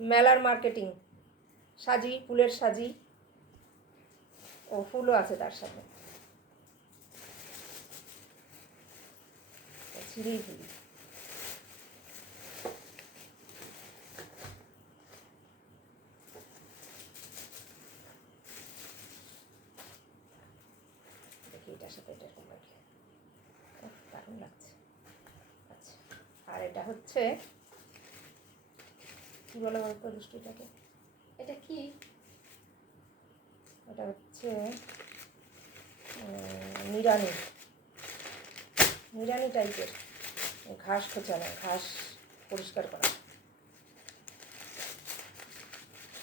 মেলার মার্কেটিং। সাজি, ফুলের সাজি। ও, ফুলও আছে তার সাথে। দেখি এটার সাথে এটা লাগছে। আচ্ছা আর এটা হচ্ছে কি বলে বলতো দুষ্টুটাকে? এটা কি? এটা হচ্ছে নিরানি নিরানি টাইপের। ঘাস খোঁচানো, ঘাস পরিষ্কার করা।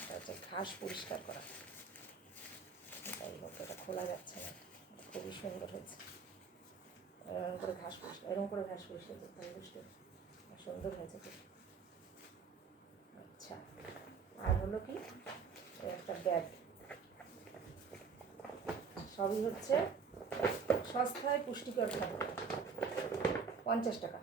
এটা হচ্ছে ঘাস পরিষ্কার করা। যাই হোক, এটা খোলা যাচ্ছে না। খুবই সুন্দর হয়েছে। এরকম করে ঘাস পরিষ্কার, এরকম করে ঘাস পরিষ্কার করতে হবে সুন্দর হয়েছে খুব। আচ্ছা আর হলো কি? একটা ব্যাগ সবই হচ্ছে সস্তায় পুষ্টিকর খাবার। পঞ্চাশ টাকা।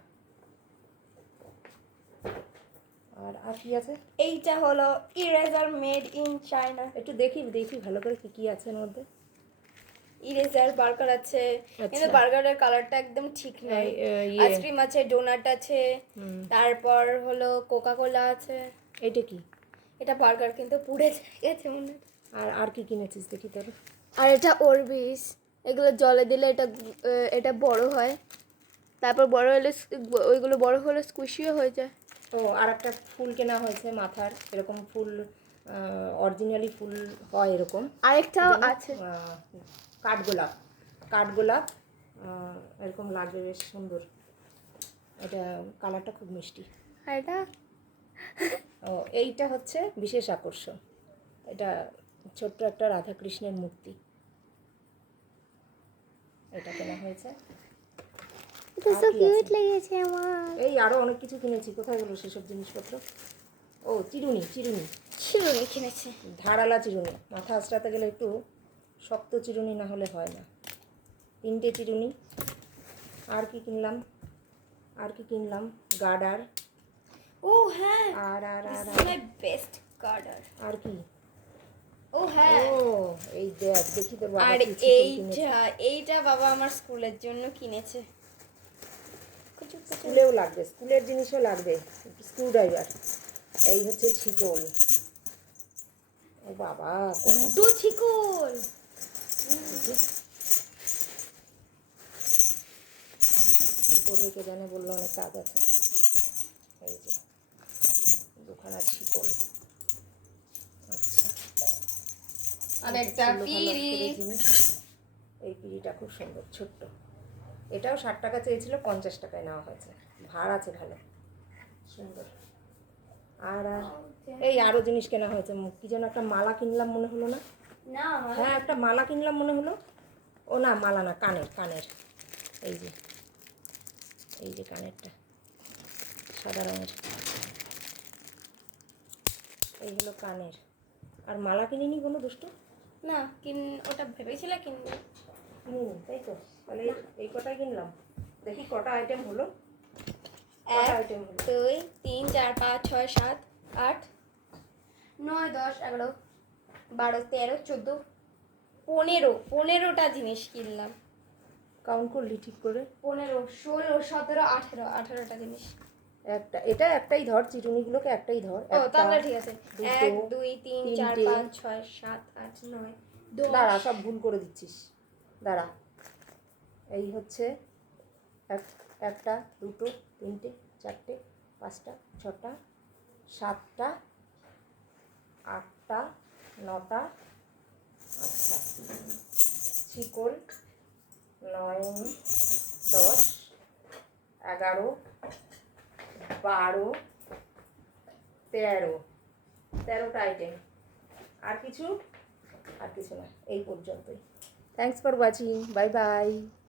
আর আর কি আছে? এইটা হলো ইরেজার মেড ইন চায়না একটু দেখি দেখি ভালো করে কি কি আছে এর মধ্যে। ইরেজার বার্গার আছে। কিন্তু আচ্ছা। বার্গারের কালারটা একদম ঠিক নাই। এ, ইয়ে। আইসক্রিম আছে ডোনাট আছে। তারপর হলো কোকা কোলা আছে। এটা কি? এটা বার্গার কিন্তু পুড়ে গেছে মনে। আর আর কি কিনেছিস দেখি তোর আর এটা ওরবিস। এগুলো জলে দিলে এটা এটা বড় হয়। তারপর বড় হলে ওইগুলো বড় হলে স্কুশিও হয়ে যায়। ও আর একটা ফুল কেনা হয়েছে মাথার। এরকম ফুল অরিজিনালি ফুল হয় এরকম। আরেকটাও আছে। কাঠগোলাপ। কাঠগোলাপ এরকম লাগবে বেশ সুন্দর। এটা কালারটা খুব মিষ্টি। আর এটা? ও এইটা হচ্ছে বিশেষ আকর্ষণ। এটা ছোট্ট একটা রাধাকৃষ্ণের মূর্তি। এটা কেনা হয়েছে। আর এই আরও অনেক কিছু কিনেছি। কোথায় গেলো সেসব জিনিসপত্র? ও চিরুনি চিরুনি। ছিল কিনেছি। ধারালা চিরুনি। মাথা আঁচড়াতে গেলে একটু শক্ত চিরুনি না হলে হয় না। তিনটে চিরুনি। আর কি কিনলাম? আর কি কিনলাম? গার্ডার ও হ্যাঁ। আর আর আর মাই বেস্ট গার্ডার আর কি? ও হ্যাঁ। ও এই দেখ দেখি তোর বাবা আর। এইটা এইটা বাবা আমার স্কুলের জন্য কিনেছে। স্কুলেও লাগবে স্কুলের জিনিসও লাগবে স্ক্রু ড্রাইভার এই হচ্ছে ছিকল। ও বাবা দুটো ছিকুল! কী করবে কে জানে বলল অনেক কাজ আছে। এই যে। দুখানা শিকল আচ্ছা। আর একটা। এই পিড়িটা খুব সুন্দর ছোট্ট। এটাও ষাট টাকা চেয়েছিল পঞ্চাশ টাকায় নেওয়া হয়েছে। ভাড় আছে ভালো। সুন্দর। আর আর এই আরও জিনিস কেনা হয়েছে। কি যেন একটা মালা কিনলাম মনে হলো না? হ্যাঁ একটা মালা কিনলাম মনে হলো। ও না মালা না কানের কানের। এই যে। এই যে কানেরটা। সাদা রঙের। এই হলো কানের। আর মালা কিনিনি কোনো দুষ্টু? না কিন ওটা ভেবেছিলে কিনবে। হুম তাই তো। তাহলে এই- এই কটাই কিনলাম। দেখি কটা আইটেম হলো। এক আইটেম হলো? দুই তিন চার পাঁচ ছয় সাত আট নয় দশ এগারো বারো তেরো চোদ্দ পনেরো। পনেরোটা জিনিস কিনলাম। কাউন্ট করলি ঠিক করে। পনেরো ষোলো সতেরো আঠেরো আঠেরোটা জিনিস। একটা এটা একটাই ধর চিরুনিগুলোকে একটাই ধর। ও তাহলে ঠিক আছে। এক দুই তিন চার। পাঁচ ছয় সাত আট নয় দাঁড়া সব ভুল করে দিচ্ছিস। দাঁড়া। এই হচ্ছে এক একটা দুটো তিনটে চারটে পাঁচটা ছটা সাতটা আটটা নটা আচ্ছা শিকল নয় দশ এগারো বারো, তেরো, তেরোটা আইটেম আর কিছু? আর কিছু না, এই পর্যন্তই। Thanks for watching bye bye